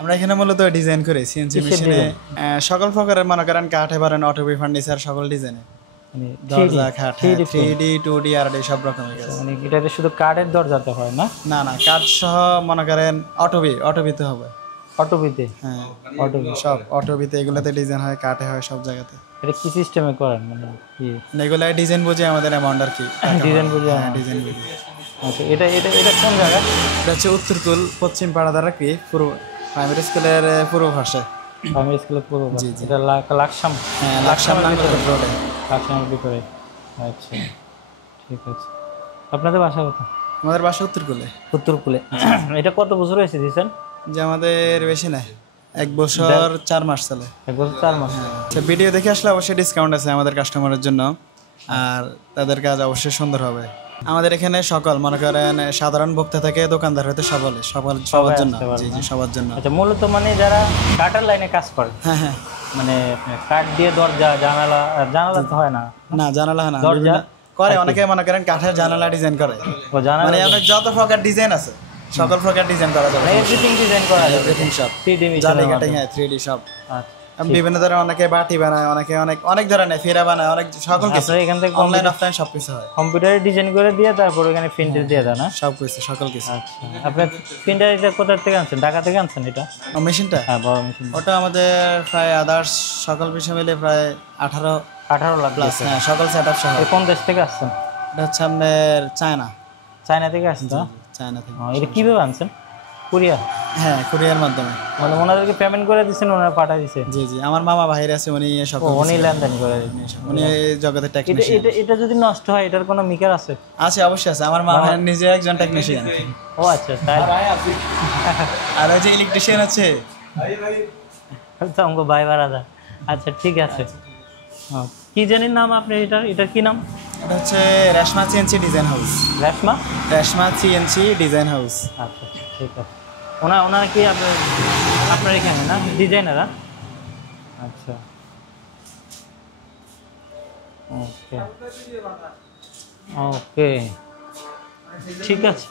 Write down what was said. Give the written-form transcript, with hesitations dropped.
আমরা এখানে মূলত ডিজাইন করি সিএনসি মেশিনে সকল প্রকারের মনে করেন কাঠে পারেন অটোবি ফার্নিচার সকল ডিজাইনে মানে দরজা খাট 3D 2D আর ডি সব রকমের কাজ মানে এটাতে শুধু কাঠের দরজাতে হয় না? না না কাঠ সহ মনে করেন অটোবিতে হবে অটোবিতে? হ্যাঁ অটোবি সব অটোবিতে এগুলোতে ডিজাইন হয় কাঠে হয় সব জায়গাতে। এটা কি সিস্টেমে করেন মানে কি এগুলো ডিজাইন বুঝে আমাদের অ্যামাউন্ট আর কি ডিজাইন বুঝে? হ্যাঁ ডিজাইন বুঝে। আচ্ছা এটা এটা এটা কোন জায়গা? এটা হচ্ছে উত্তরকুল পশ্চিম পাড়াদার কি পূর্ব প্রাইমারি স্কুলের পূর্ব পাশে। প্রাইমারি স্কুলের পূর্ব পাশে? এটা লাকসাম? হ্যাঁ লাকসাম রোডে। লাকসামের ভিতরে? আচ্ছা ঠিক আছে। আপনাদের বাসা কোথায়? আমাদের বাসা উত্তরকুলে। উত্তরকুলে। এটা কত বছর হয়েছে দিয়েছেন? যে আমাদের বেশি না 1 বছর 4 মাস চলে। 1 বছর 4 মাস। আচ্ছা ভিডিও দেখে আসলে অবশ্যই ডিসকাউন্ট আছে আমাদের কাস্টমারের জন্য আর তাদের কাজ অবশ্যই সুন্দর হবে। আমাদের এখানে সকল মনে করেন সাধারণ ভোক্তা থেকে দোকানদার হতে সবার জন্য। জি জি সবার জন্য। আচ্ছা মূলত মানে যারা কাঠের লাইনে কাজ করে? হ্যাঁ হ্যাঁ মানে কাঠ দিয়ে দরজা জানালা তো হয় না? না জানালা হয় না দরজা করে অনেকে মনে করেন কাঠের জানালা ডিজাইন করে। ও জানালা মানে অনেক যত প্রকার ডিজাইন আছে সকল প্রকার ডিজাইন করা যাবে। এভরিথিং ডিজাইন করা যাবে? এভরিথিং সব 3D জালি মেশিন? কাটিং হ্যাঁ 3D সব। আচ্ছা বিভিন্ন ধরনের অনেকে বাটি বানায় অনেকে অনেক ধরনের ফেরা বানায় অনেক সকল কিছু আপনারা এখান থেকে অনলাইন অফলাইন সব কিছু হয়। কম্পিউটারে ডিজাইন করে দিয়ে তারপর ওখানে প্রিন্টার দিয়ে দেন না? সব কিছু সকল কিছু। আচ্ছা আপনি প্রিন্টার এটা কোথা থেকে আনছেন? ঢাকা থেকে আনছেন এটা মেশিনটা? হ্যাঁ বড় মেশিন। ওটা আমাদের প্রায় আদার্স সকল বিষয় মিলে প্রায় 18 লাখ প্লাস। হ্যাঁ সকল সেটআপ সহ। কোন দেশ থেকে আসছেন? এটা হচ্ছে আপনার চায়না থেকে আসছেন? চায়না থেকে। এটা কিভাবে আনছেন? কুরিয়ার? হ্যাঁ কুরিয়ার মাধ্যমে। মানে ওনাদেরকে পেমেন্ট করে দিচ্ছেন ওনারা পাঠিয়ে দিচ্ছে? জি জি আমার মামা ভাইরা আছে উনি সকল উনি লেনদেন করে? উনি জগতের টেকনিশিয়ান। এটা যদি নষ্ট হয় এটার কোনো মিটার আছে? আছে অবশ্যই আছে আমার মামা নিজে একজন টেকনিশিয়ান। ও আচ্ছা তাই? আর ওই যে ইলেকট্রিশিয়ান আছে তো আমাকে ভাই বারাদা। আচ্ছা ঠিক আছে। কি জানেন নাম আপনি এটার কি নাম? এটা হচ্ছে Reshma CNC design house. Reshma CNC design house. আচ্ছা ঠিক আছে। ওনারা কি আপনার এখানে না ডিজাইনাররা? আচ্ছা ওকে ওকে ঠিক আছে।